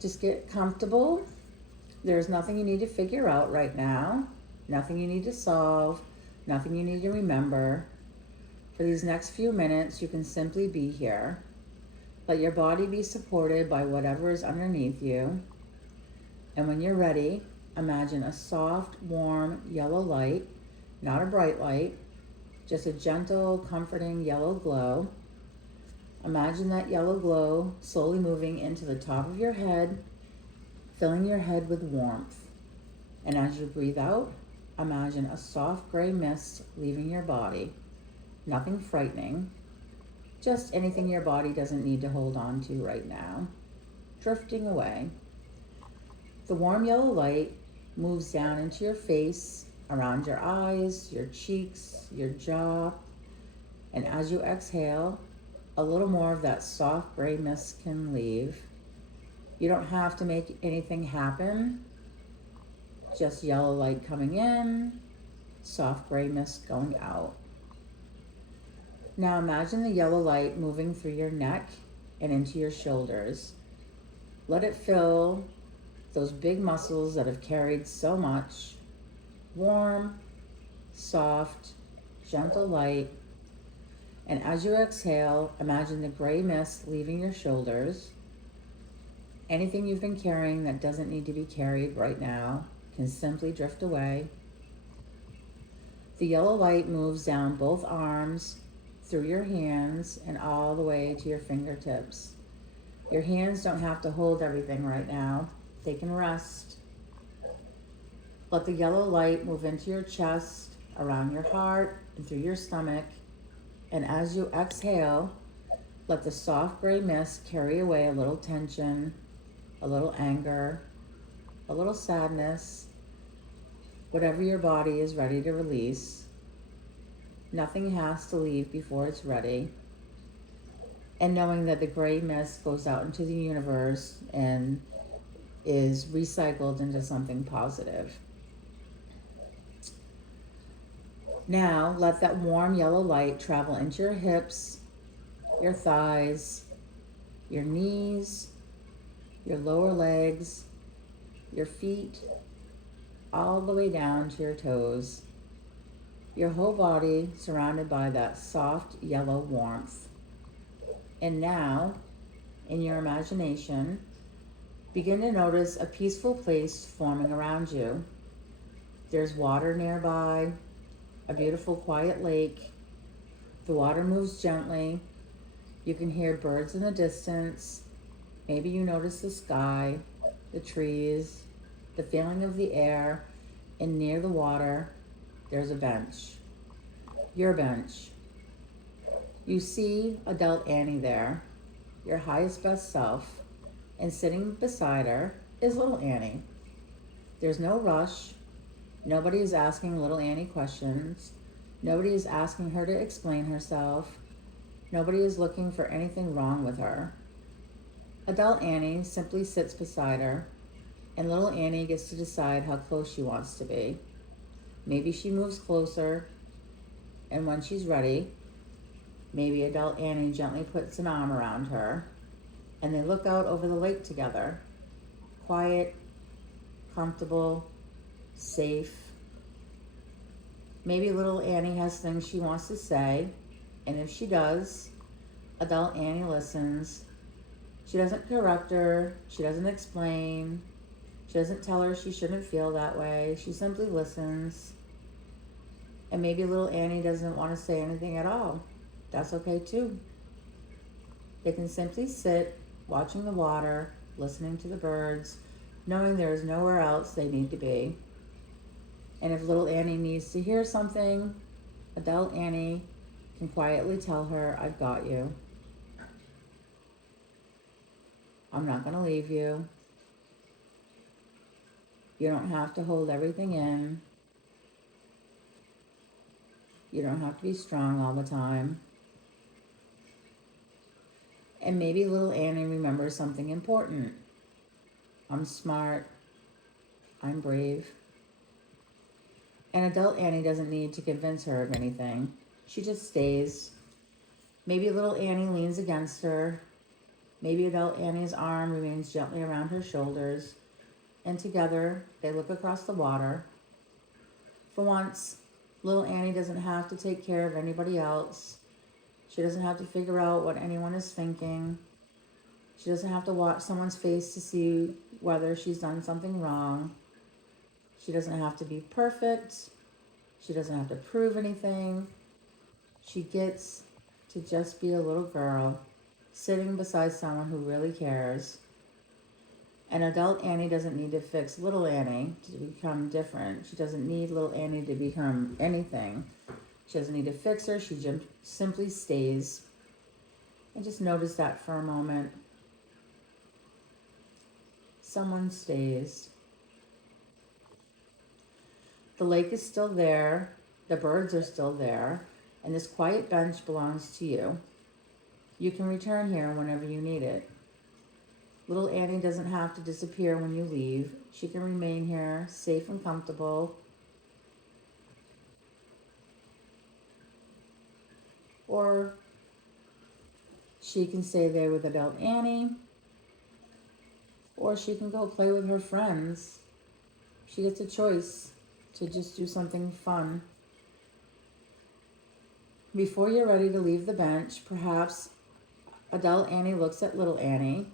Just get comfortable. There's nothing you need to figure out right now, nothing you need to solve, nothing you need to remember. For these next few minutes, you can simply be here. Let your body be supported by whatever is underneath you. And when you're ready, imagine a soft, warm yellow light, not a bright light, just a gentle, comforting yellow glow. Imagine that yellow glow slowly moving into the top of your head, filling your head with warmth. And as you breathe out, imagine a soft gray mist leaving your body. Nothing frightening, just anything your body doesn't need to hold on to right now. Drifting away. The warm yellow light moves down into your face, around your eyes, your cheeks, your jaw, and as you exhale, a little more of that soft gray mist can leave. You don't have to make anything happen, just yellow light coming in, soft gray mist going out. Now imagine the yellow light moving through your neck and into your shoulders. Let it fill those big muscles that have carried so much. Warm, soft, gentle light. And as you exhale, imagine the gray mist leaving your shoulders. Anything you've been carrying that doesn't need to be carried right now can simply drift away. The yellow light moves down both arms, through your hands, and all the way to your fingertips. Your hands don't have to hold everything right now. They can rest. Let the yellow light move into your chest, around your heart, and through your stomach. And as you exhale, let the soft gray mist carry away a little tension, a little anger, a little sadness, whatever your body is ready to release. Nothing has to leave before it's ready. And knowing that the gray mist goes out into the universe and is recycled into something positive. Now, let that warm yellow light travel into your hips, your thighs, your knees, your lower legs, your feet, all the way down to your toes. Your whole body surrounded by that soft yellow warmth. And now, in your imagination, begin to notice a peaceful place forming around you. There's water nearby, a beautiful quiet lake. The water moves gently. You can hear birds in the distance. Maybe you notice the sky, the trees, the feeling of the air, and near the water, there's a bench. Your bench. You see adult Annie there, your highest best self, and sitting beside her is little Annie. There's no rush. Nobody is asking little Annie questions. Nobody is asking her to explain herself. Nobody is looking for anything wrong with her. Adult Annie simply sits beside her, and little Annie gets to decide how close she wants to be. Maybe she moves closer, and when she's ready, maybe adult Annie gently puts an arm around her, and they look out over the lake together. Quiet, comfortable, safe. Maybe little Annie has things she wants to say, and if she does, adult Annie listens. She doesn't correct her, she doesn't explain, she doesn't tell her she shouldn't feel that way, she simply listens. And maybe little Annie doesn't want to say anything at all. That's okay too. They can simply sit, watching the water, listening to the birds, knowing there is nowhere else they need to be. And if little Annie needs to hear something, adult Annie can quietly tell her, I've got you. I'm not going to leave you. You don't have to hold everything in. You don't have to be strong all the time. And maybe little Annie remembers something important. I'm smart. I'm brave. And adult Annie doesn't need to convince her of anything. She just stays. Maybe little Annie leans against her, Maybe adult Annie's arm remains gently around her shoulders, and together they look across the water. For once, little Annie doesn't have to take care of anybody else. She doesn't have to figure out what anyone is thinking. She doesn't have to watch someone's face to see whether she's done something wrong. She doesn't have to be perfect. She doesn't have to prove anything. She gets to just be a little girl sitting beside someone who really cares. And adult Annie doesn't need to fix little Annie to become different. She doesn't need little Annie to become anything. She doesn't need to fix her. She simply stays. And just notice that for a moment. Someone stays. The lake is still there. The birds are still there. And this quiet bench belongs to you. You can return here whenever you need it. Little Annie doesn't have to disappear when you leave. She can remain here, safe and comfortable. Or she can stay there with adult Annie. Or she can go play with her friends. She gets a choice to just do something fun. Before you're ready to leave the bench, perhaps adult Annie looks at little Annie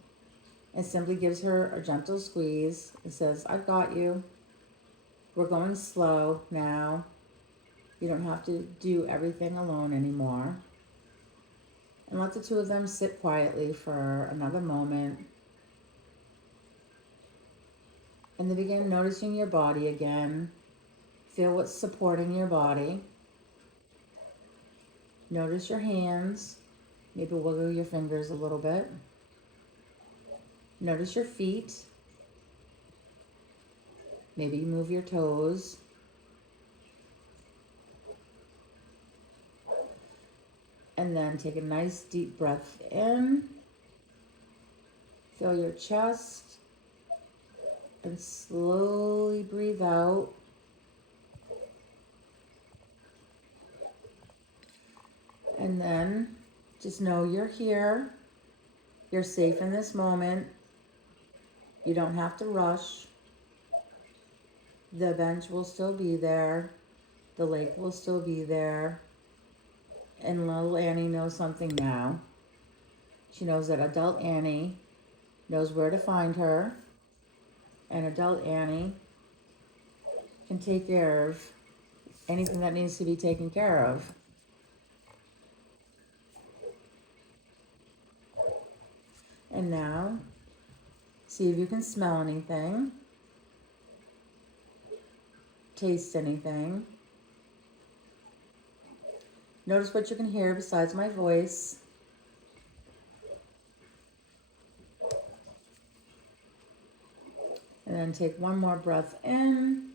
and simply gives her a gentle squeeze and says, "I've got you. We're going slow now. You don't have to do everything alone anymore." And let the two of them sit quietly for another moment. And then begin noticing your body again. Feel what's supporting your body. Notice your hands. Maybe wiggle your fingers a little bit. Notice your feet. Maybe move your toes. And then take a nice deep breath in. Fill your chest. And slowly breathe out. And then just know you're here. You're safe in this moment. You don't have to rush. The bench will still be there. The lake will still be there. And little Annie knows something now. She knows that adult Annie knows where to find her. And adult Annie can take care of anything that needs to be taken care of. And now, see if you can smell anything, taste anything. Notice what you can hear besides my voice. And then take one more breath in.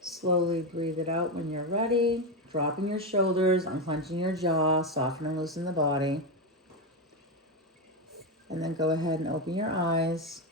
Slowly breathe it out when you're ready. Dropping your shoulders, unclenching your jaw, soften and loosen the body. And then go ahead and open your eyes.